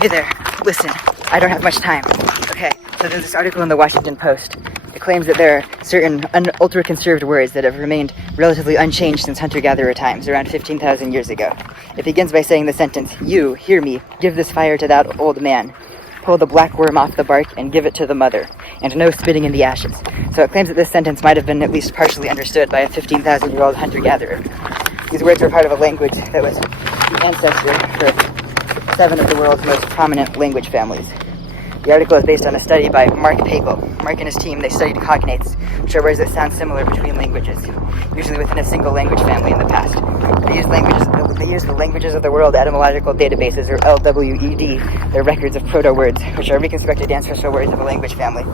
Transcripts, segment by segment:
Hey there, listen, I don't have much time. Okay, so there's this article in the Washington Post. It claims that there are certain ultra-conserved words that have remained relatively unchanged since hunter-gatherer times, around 15,000 years ago. It begins by saying the sentence, "You, hear me, give this fire to that old man. Pull the black worm off the bark and give it to the mother, and no spitting in the ashes." So it claims that this sentence might have been at least partially understood by a 15,000-year-old hunter-gatherer. These words were part of a language that was the ancestor for 7 of the world's most prominent language families. The article is based on a study by Mark Pagel. Mark and his team, they studied cognates, which are words that sound similar between languages, usually within a single language family in the past. They use the Languages of the World Etymological Databases, or LWED, their records of proto-words, which are reconstructed ancestral words of a language family.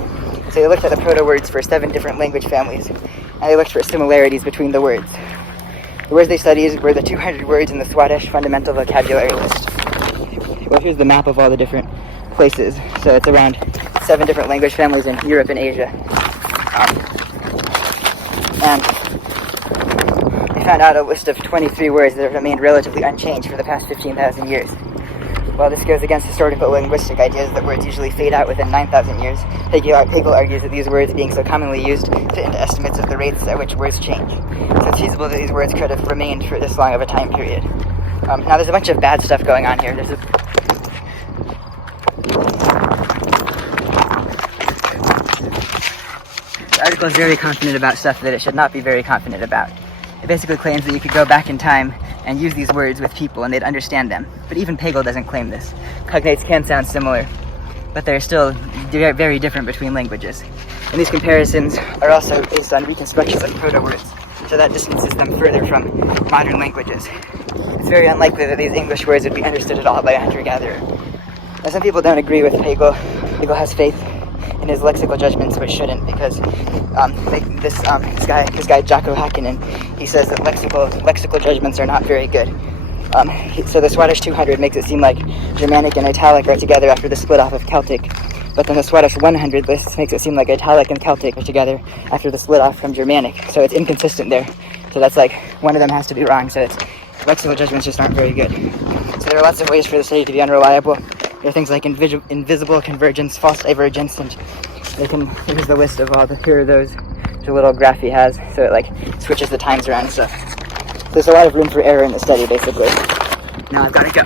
So they looked at the proto-words for 7 different language families, and they looked for similarities between the words. The words they studied were the 200 words in the Swadesh Fundamental Vocabulary List. Well, here's the map of all the different places. So it's around 7 different language families in Europe and Asia. And they found out a list of 23 words that have remained relatively unchanged for the past 15,000 years. While this goes against historical linguistic ideas that words usually fade out within 9,000 years, Pagel argues that these words being so commonly used fit into estimates of the rates at which words change. So it's feasible that these words could have remained for this long of a time period. Now there's a bunch of bad stuff going on here. The article is very confident about stuff that it should not be very confident about. It basically claims that you could go back in time and use these words with people and they'd understand them. But even Pagel doesn't claim this. Cognates can sound similar, but they're still very different between languages. And these comparisons are also based on reconstructions of proto-words, so that distances them further from modern languages. It's very unlikely that these English words would be understood at all by a hunter-gatherer. Now, some people don't agree with Pagel. Pagel has faith in his lexical judgments, which shouldn't, because this guy Jocko Hakkinen, he says that lexical judgments are not very good. So the Swadesh 200 makes it seem like Germanic and Italic are together after the split off of Celtic, but then the Swadesh 100 list makes it seem like Italic and Celtic are together after the split off from Germanic. So it's inconsistent there. So that's like one of them has to be wrong. So lexical judgments just aren't very good. So there are lots of ways for the study to be unreliable. There are things like invisible convergence, false divergence, and here's the list of here are those, which a little graph he has, so it like switches the times around and stuff. There's a lot of room for error in the study, basically. Now I've got to go.